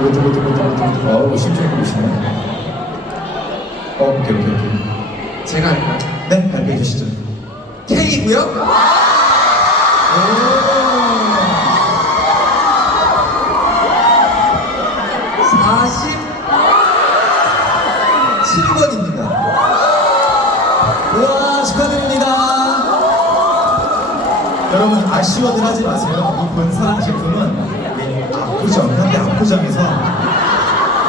두구두구두구두구두구. 어우, 심중히 보시네. 어, 오케이, 오케이, 오케이. 제가 할까요? 네, 발표해 주시죠. K고요. 사십 7번입니다. 우와, 축하드립니다. 여러분, 아쉬워들 하지 마세요. 이 본사랑 제품은 이 압구정에서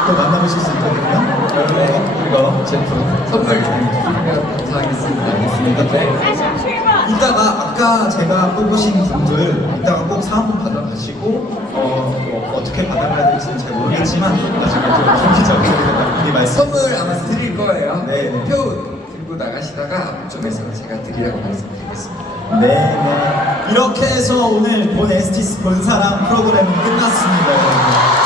또 만나보실 수 있거든요. 여러분, 이거 제품 선물 드리면 감사하겠습니다. 알겠습니다. 네. 이따가 아까 제가 뽑으신 분들 이따가 꼭 사은품 받아가시고 어, 뭐 어떻게 받아가야 될지는 잘 모르겠지만 나중에 좀 미리 말씀 선물 아마 드릴 거예요. 네, 네. 표 들고 나가시다가 앞쪽에서 제가 드리라고 말씀드리겠습니다. 네, 네. 이렇게 해서 오늘 본 에스티스 본사랑 프로그램은 끝났습니다. 여러분.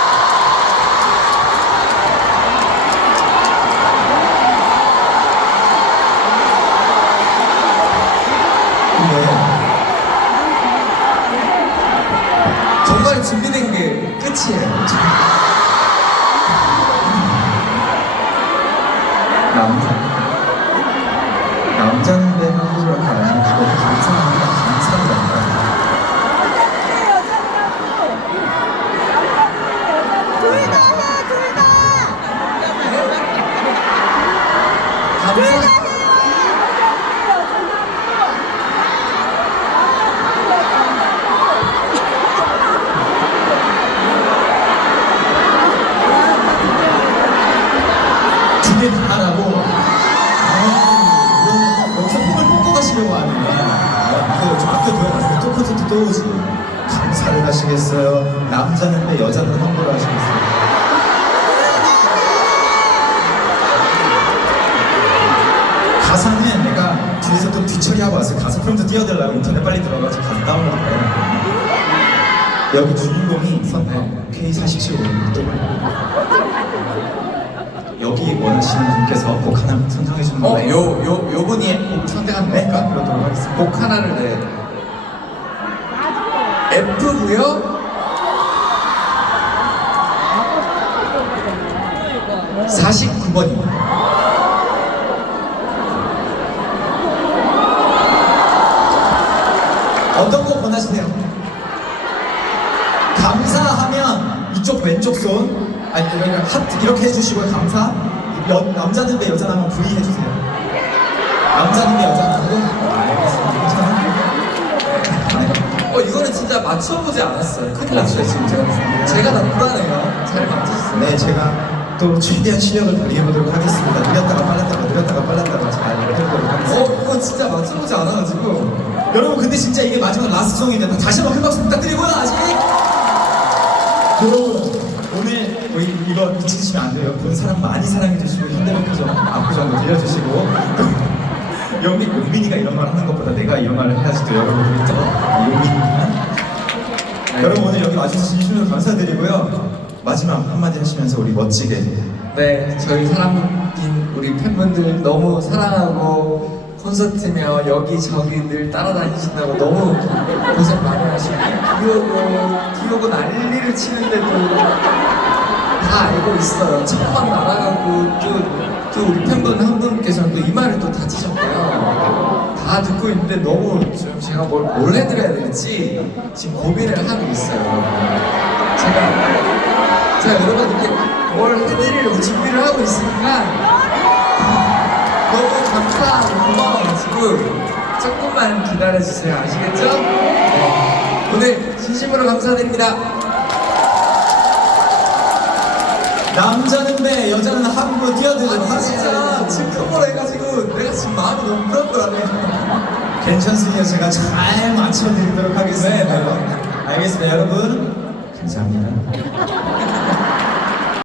네. 정말 준비된 게 끝이에요. 오지 감사를 하시겠어요 남자는 내 여자는 함부로 하시겠어요 가사는 내가 뒤에서 또 뒤처리하고 왔어요 가사 프롬프트 띄워달라고 인터넷 빨리 들어가서 가사 다운로드 여기 주인공이 선배 K47 또 여기 원하시는 분께서 곡 하나 선정해 주는 어, 거예요. 요, 요, 요 분이 곡 선택하는 네, 겁니까? 그러도록 하겠습니다. 곡 하나를 내. F고요. 49번입니다. 어떤 곡 원하시세요? 감사하면 이쪽 왼쪽 손 아니 그러니까 하트 이렇게 해주시고요 감사 여, 남자는 배 여자는 하면 V 해주세요 남자는 배 여자는 하고 알겠습니다 괜찮아요? 어, 이거는 진짜 맞춰보지 않았어요. 큰일 났어요, 지금 제가. 제가 다 불안해요. 잘 맞췄어요. 네 제가 또 최대한 실력을 발휘해보도록 하겠습니다 느렸다가 빨랐다가 느렸다가 빨랐다가 잘 해보도록 하겠습니다 어, 이건 진짜 맞춰보지 않아가지고. 여러분 근데 진짜 이게 마지막 라스트 송인데 다시 한번 큰 박수 부탁드리고요 아직 여러분 오늘 우리 이거 미치시면 안 돼요 본 사람 많이 사랑해 주시고 현대백화점 압구정도 들려주시고 또 영민, 용민이가 이런 말 하는 것보다 내가 이런 말을 해야지 또 여러분들이 또 용민이가 여러분 오늘 여기 와주셔서 진심으로 감사드리고요. 마지막 한마디 하시면서 우리 멋지게. 네, 저희 사랑인 우리 팬분들 너무 사랑하고 콘서트며 여기저기 늘 따라다니신다고 너무 고생 많이 하시고 비 오고 비 오고 난리를 치는데도 다 알고 있어요. 천만 날아가고 또, 또 우리 팬분 한 분께서는 또 이 말을 또 다치셨고요. 다 듣고 있는데 너무 지금 제가 뭘, 뭘 해드려야 될지 지금 고민을 하고 있어요. 제가 제가 여러분 이렇게 뭘 해드리려고 준비를 하고 있으니까 너무 감사하고 고마워가지고 조금만 기다려주세요 아시겠죠? 네. 오늘 진심으로 감사드립니다 남자는 배 여자는 함부로 뛰어들도록 아 진짜 지금 큰걸 해가지고 내가 지금 마음이 너무 불안불안해 괜찮습니다. 제가 잘 맞춰드리도록 하겠습니다. 네, 네. 알겠습니다. 여러분. 감사합니다.